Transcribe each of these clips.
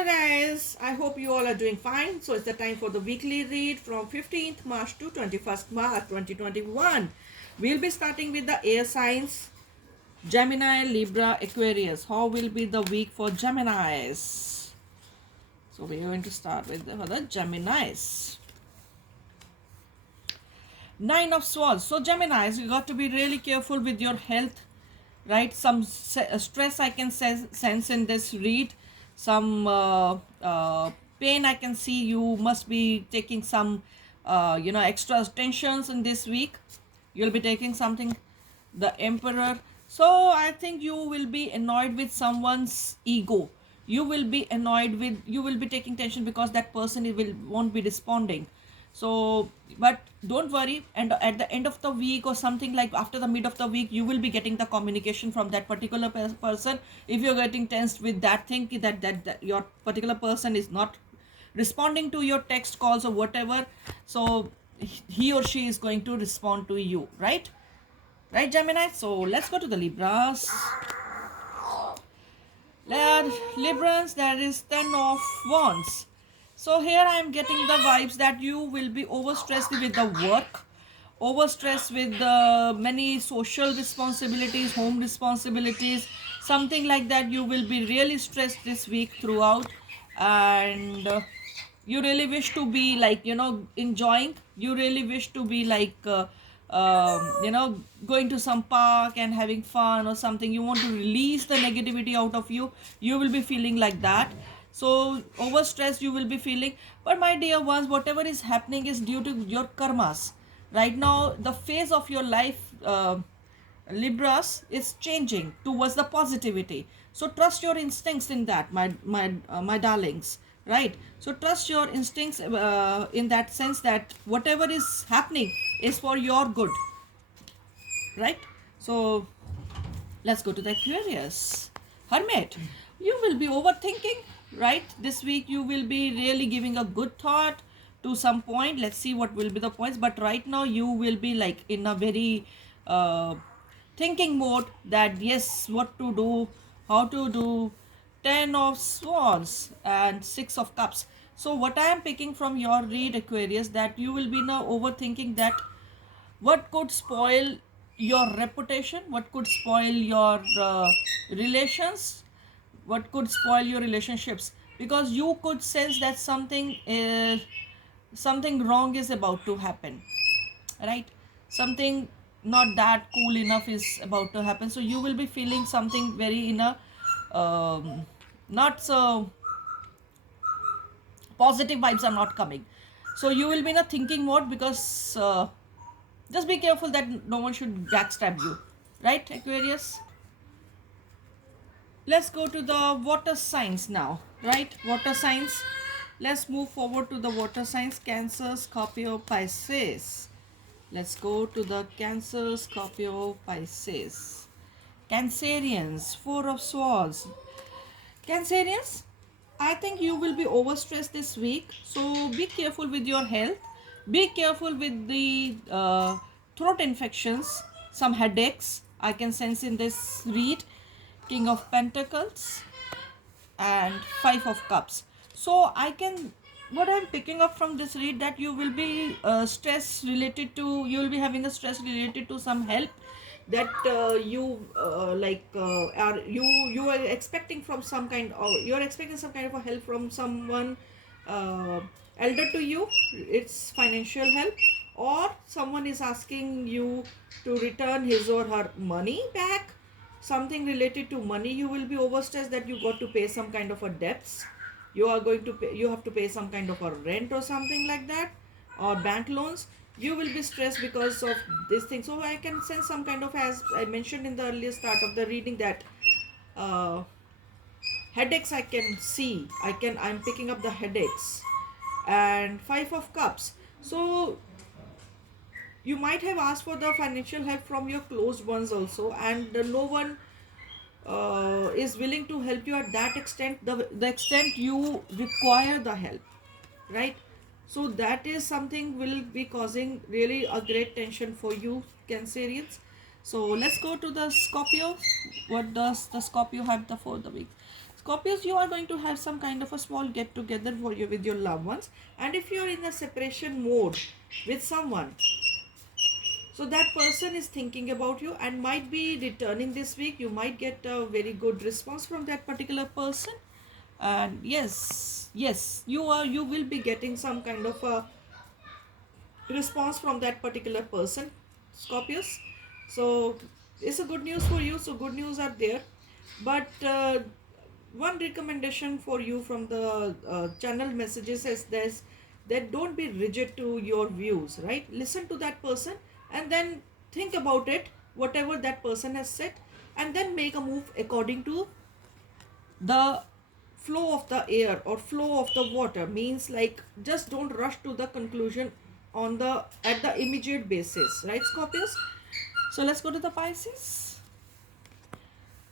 Hello guys, I hope you all are doing fine. So it's the time for the weekly read from 15th March to 21st March 2021. We'll be starting with the air signs, Gemini, Libra, Aquarius. How will be the week for Geminis? So we're going to start with the Geminis. Nine of Swords. So Geminis, you got to be really careful with your health, right? Some stress I can sense in this read. Some pain I can see. You must be taking some extra tensions in this week. You'll be taking something, the Emperor. So I think you will be annoyed with someone's ego. You will be annoyed with, you will be taking tension because that person won't be responding. So but don't worry, and at the end of the week or something, like after the mid of the week, you will be getting the communication from that particular person. If you're getting tensed with that thing, that your particular person is not responding to your text calls or whatever, so he or she is going to respond to you, right, Gemini? So let's go to the Libras. Librans, there is 10 of Wands. So here I am getting the vibes that you will be overstressed with the work, overstressed with the many social responsibilities, home responsibilities, something like that. You will be really stressed this week throughout, and you really wish to be like, enjoying. You really wish to be like going to some park and having fun or something. You want to release the negativity out of you. You will be feeling like that. So overstressed you will be feeling. But my dear ones, whatever is happening is due to your karmas. Right now the phase of your life, Libras, is changing towards the positivity. So trust your instincts in that, my darlings. Right. So trust your instincts in that sense that whatever is happening is for your good. Right. So let's go to the Aquarius. Hermit, you will be overthinking, right? This week you will be really giving a good thought to some point. Let's see what will be the points. But right now you will be like in a very thinking mode that yes, what to do, how to do. 10 of Swords and 6 of Cups. So what I am picking from your read, Aquarius, that you will be now overthinking that what could spoil your reputation, what could spoil your relations, what could spoil your relationships, because you could sense that something wrong is about to happen, right? Something not that cool enough is about to happen. So you will be feeling something very in a not so positive vibes are not coming. So you will be in a thinking mode because just be careful that no one should backstab you, right, Aquarius? Let's go to the water signs now, right? Water signs. Let's move forward to the water signs. Cancer, Scorpio, Pisces. Let's go to the Cancer, Scorpio, Pisces. Cancerians, 4 of Swords. Cancerians, I think you will be overstressed this week. So be careful with your health. Be careful with the throat infections, some headaches. I can sense in this read. King of Pentacles and 5 of Cups. So I can, what I'm picking up from this read, that you will be stress related to, you will be having a stress related to some help that you are expecting from some kind, or you're expecting some kind of a help from someone uh, elder to you. It's financial help, or someone is asking you to return his or her money back, something related to money. You will be overstressed that you got to pay some kind of a debts. You are going to pay, you have to pay some kind of a rent or something like that, or bank loans. You will be stressed because of this thing. So I can sense some kind of, as I mentioned in the earlier start of the reading, that uh, headaches I can see. I'm picking up the headaches. And 5 of Cups. So you might have asked for the financial help from your closed ones also, and no one is willing to help you at that extent, the extent you require the help, right? So that is something will be causing really a great tension for you, Cancerians. So let's go to the Scorpio. What does the Scorpio have for the week? Scorpios, you are going to have some kind of a small get together for you with your loved ones, and if you are in a separation mode with someone, so that person is thinking about you and might be returning this week. You might get a very good response from that particular person, and yes, you will be getting some kind of a response from that particular person, Scorpios. So it's a good news for you. So good news are there, but one recommendation for you from the channel messages is this, that don't be rigid to your views, right? Listen to that person and then think about it, whatever that person has said, and then make a move according to the flow of the air or flow of the water. Means like, just don't rush to the conclusion on the at the immediate basis, right, Scorpios? So let's go to the Pisces.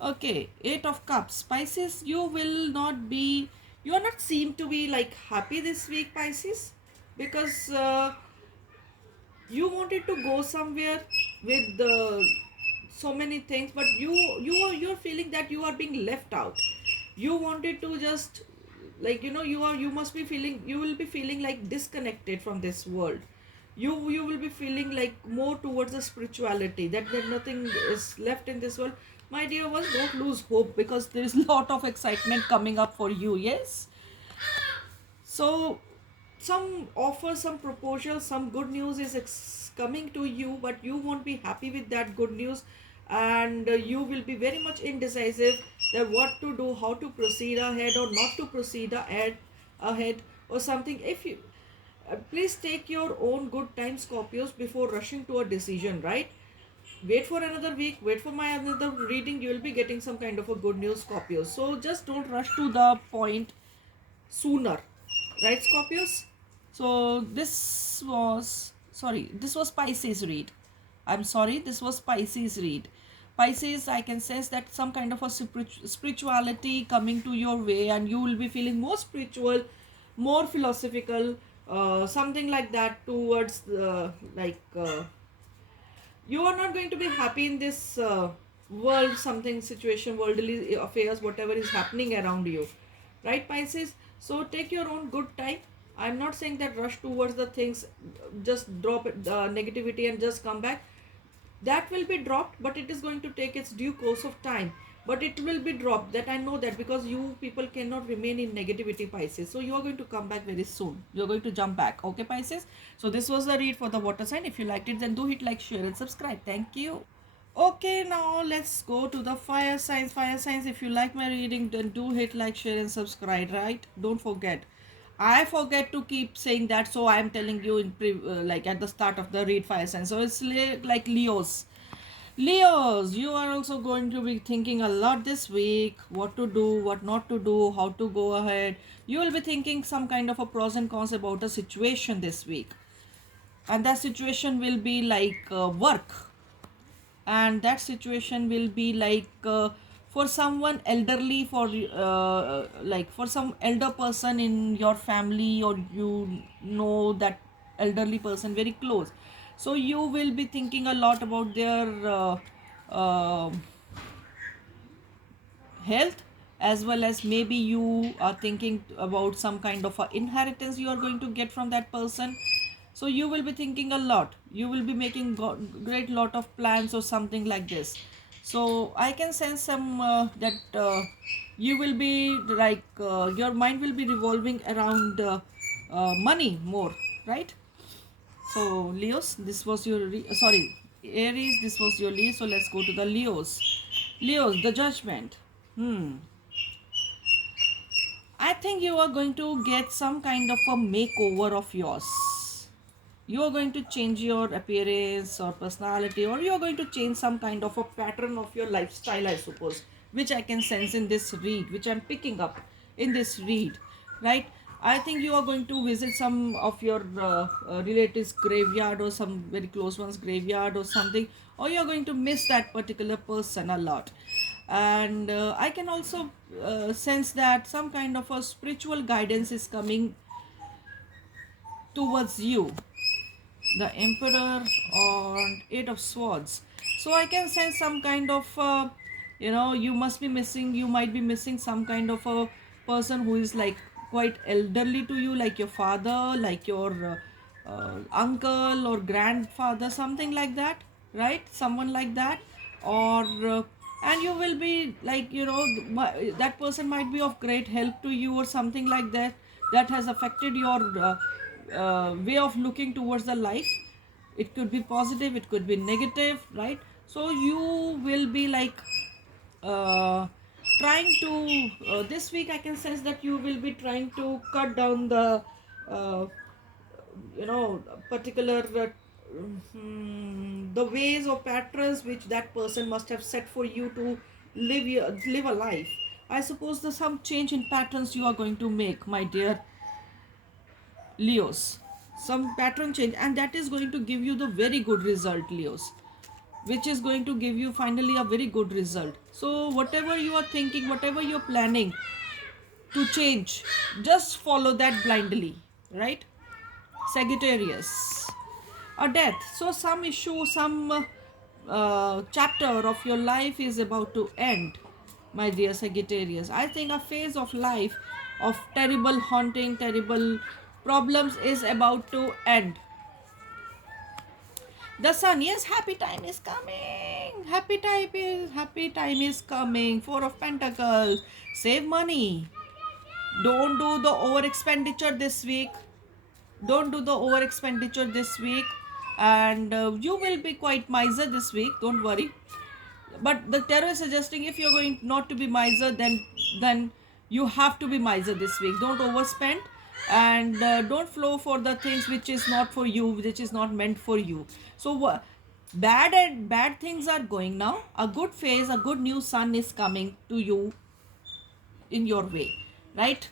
Okay, 8 of Cups. Pisces, you are not seem to be like happy this week, Pisces, because you wanted to go somewhere with so many things, but you're feeling that you are being left out. You wanted to just, like, you must be feeling, you will be feeling like disconnected from this world. You will be feeling like more towards the spirituality, that there nothing is left in this world. My dear ones, don't lose hope, because there is a lot of excitement coming up for you. Yes, so some offer, some proposal, some good news is coming to you, but you won't be happy with that good news, and you will be very much indecisive that what to do, how to proceed ahead or not to proceed ahead or something. If you please take your own good time, Scorpios, before rushing to a decision, right? Wait for another week, wait for my another reading, you will be getting some kind of a good news, Scorpios. So just don't rush to the point sooner, right, Scorpios? So this was Pisces read. I'm sorry, this was Pisces read. Pisces, I can sense that some kind of a spirituality coming to your way, and you will be feeling more spiritual, more philosophical, something like that towards you are not going to be happy in this world, something situation, worldly affairs, whatever is happening around you, right, Pisces? So take your own good time. I'm not saying that rush towards the things, just drop negativity and just come back. That will be dropped, but it is going to take its due course of time, but it will be dropped, that I know that, because you people cannot remain in negativity, Pisces. So you are going to come back very soon, you're going to jump back, okay, Pisces? So this was the read for the water sign. If you liked it, then do hit like, share and subscribe. Thank you. Okay, now let's go to the fire signs. Fire signs, if you like my reading, then do hit like, share and subscribe, right? Don't forget. I forget to keep saying that, so I am telling you in like at the start of the read fire signs. So it's like Leos. Leos, you are also going to be thinking a lot this week, what to do, what not to do, how to go ahead. You will be thinking some kind of a pros and cons about a situation this week. And that situation will be like work. And that situation will be like for someone elderly, for like for some elder person in your family, or that elderly person very close. So you will be thinking a lot about their uh, health, as well as maybe you are thinking about some kind of a inheritance you are going to get from that person. So you will be thinking a lot, you will be making great lot of plans or something like this. So I can sense some that you will be like your mind will be revolving around money more, right? So Leos, this was your sorry, Aries, this was your Leo. So let's go to the Leos. Leos, the judgment. I think you are going to get some kind of a makeover of yours. You are going to change your appearance or personality, or you are going to change some kind of a pattern of your lifestyle, I suppose, which I can sense in this read, which I'm picking up in this read, right? I think you are going to visit some of your relatives' graveyard, or some very close one's graveyard or something, or you are going to miss that particular person a lot. And I can also sense that some kind of a spiritual guidance is coming towards you. The Emperor on 8 of Swords. So I can sense some kind of You know, you might be missing some kind of a person who is like quite elderly to you, like your father, like your uncle or grandfather, something like that, right? Someone like that. Or and you will be like, you know, that person might be of great help to you or something like that, that has affected your way of looking towards the life. It could be positive, it could be negative, right? So you will be like uh, trying to this week I can sense that you will be trying to cut down the uh, particular the ways or patterns which that person must have set for you to live a life. I suppose there's some change in patterns you are going to make, my dear Leos. Some pattern change, and that is going to give you the very good result, Leos, which is going to give you finally a very good result. So whatever you are thinking, whatever you're planning to change, just follow that blindly, right? Sagittarius, a death. So some issue, some chapter of your life is about to end, my dear Sagittarius. I think a phase of life of terrible haunting, terrible problems is about to end. The sun, yes, happy time is coming. Happy time is coming. Four of Pentacles. Save money. Don't do the over expenditure this week. Don't do the over expenditure this week, and you will be quite miser this week. Don't worry. But the tarot is suggesting if you're going not to be miser, then you have to be miser this week. Don't overspend, and don't flow for the things which is not for you, which is not meant for you. So bad things are going now. A good phase, a good new sun is coming to you in your way, right,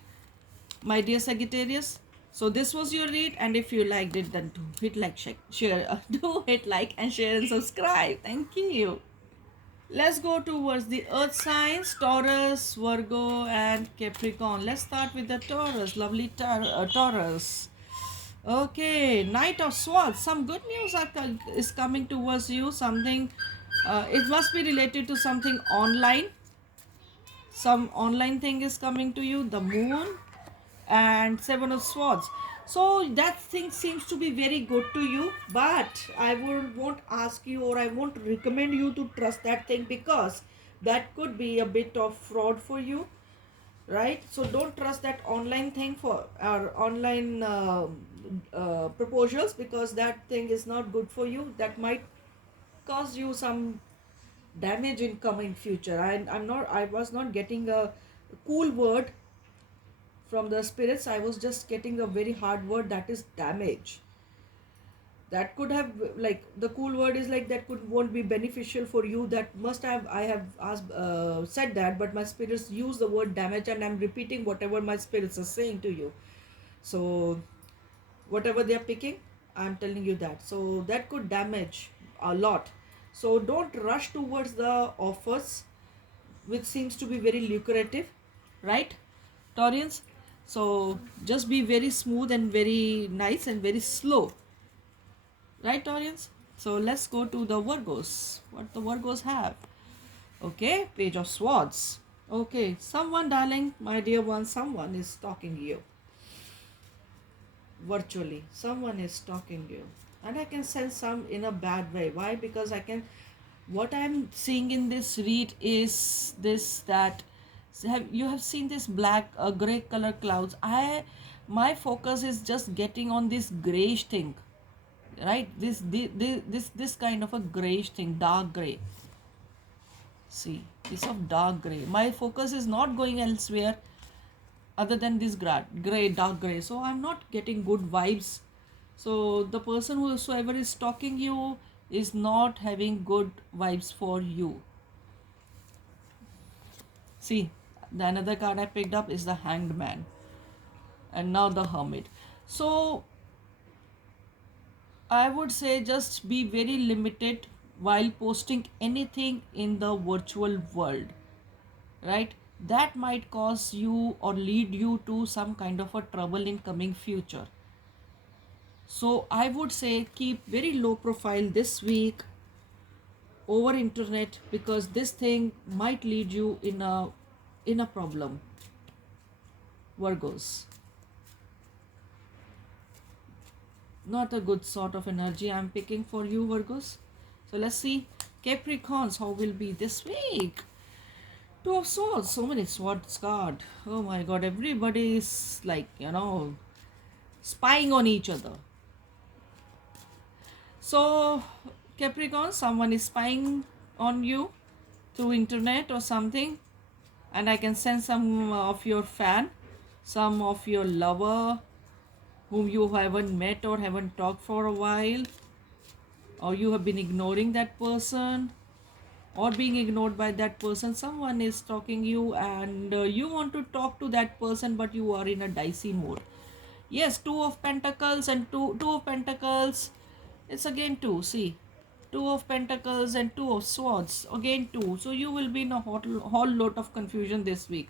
my dear Sagittarius? So this was your read, and if you liked it, then do hit like, share, do hit like and share and subscribe. Thank you. Let's go towards the earth signs, Taurus, Virgo, and Capricorn. Let's start with the Taurus. Lovely Taurus. Okay, Knight of Swords. Some good news is coming towards you. Something, it must be related to something online. Some online thing is coming to you. The Moon and Seven of Swords. So that thing seems to be very good to you, but I won't ask you, or I won't recommend you to trust that thing, because that could be a bit of fraud for you, right? So don't trust that online thing for our online proposals, because that thing is not good for you. That might cause you some damage in coming future. I was not getting a cool word from the spirits. I was just getting a very hard word, that is damage. That could have, like, the cool word is like that could won't be beneficial for you. That must have, I have asked, said that, but my spirits use the word damage, and I'm repeating whatever my spirits are saying to you. So whatever they are picking, I'm telling you that. So that could damage a lot. So don't rush towards the offers which seems to be very lucrative, right, Taurians? So just be very smooth and very nice and very slow, right, Taurians? So let's go to the Virgos. What the Virgos have? Okay, Page of Swords. Okay, someone, darling, my dear one, someone is stalking you. Virtually, someone is stalking you, and I can sense some in a bad way. Why? Because what I'm seeing in this read is this, that you have seen this black gray color clouds. My focus is just getting on this grayish thing, right? This kind of a grayish thing, dark gray. See, piece of dark gray. My focus is not going elsewhere other than this gray, dark gray. So I'm not getting good vibes. So the person whosoever is stalking you is not having good vibes for you. See, the another card I picked up is the Hanged Man, and now the Hermit. So I would say just be very limited while posting anything in the virtual world, right? That might cause you or lead you to some kind of a trouble in coming future. So I would say keep very low profile this week. over internet, because this thing might lead you in a problem. Virgos, not a good sort of energy I'm picking for you, Virgos. So let's see. Capricorns, how will be this week? Two of swords, so many swords card. Oh my god, everybody is like, spying on each other. So Capricorn, someone is spying on you through internet or something, and I can sense some of your fan, some of your lover whom you haven't met or haven't talked for a while, or you have been ignoring that person or being ignored by that person. Someone is talking you, and you want to talk to that person, but you are in a dicey mode. Yes, two of pentacles and two of pentacles. It's again two. See, two of pentacles and two of swords. Again two. So you will be in a whole lot of confusion this week,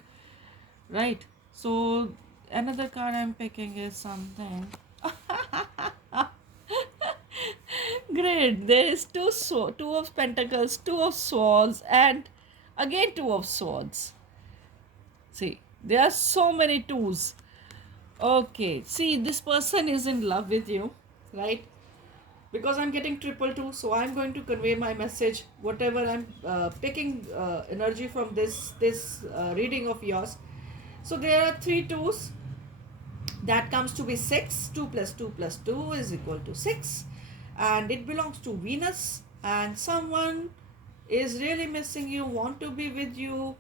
right? So another card I'm picking is something. Great. There is two of pentacles, two of swords, and again two of swords. See, there are so many twos. Okay. See, this person is in love with you, right? Because I'm getting triple two, so I'm going to convey my message. Whatever I'm picking energy from this reading of yours. So there are three twos. That comes to be 6. 2 plus 2 plus 2 is equal to 6, and it belongs to Venus. And someone is really missing you, want to be with you,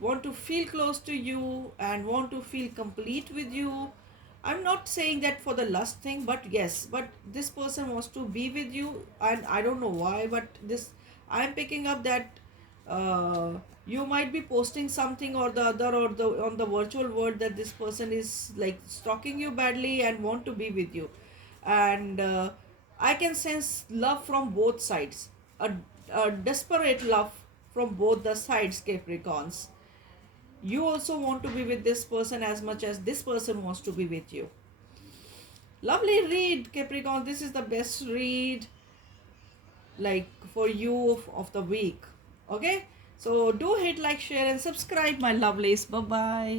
want to feel close to you, and want to feel complete with you. I'm not saying that for the lust thing, but yes, but this person wants to be with you, and I don't know why, but this I'm picking up that you might be posting something or the other, or the on the virtual world, that this person is like stalking you badly and want to be with you. And I can sense love from both sides, a desperate love from both the sides, Capricorns. You also want to be with this person as much as this person wants to be with you. Lovely read, Capricorn. This is the best read like for you of the week. Okay, so do hit like, share and subscribe, my lovelies. Bye bye.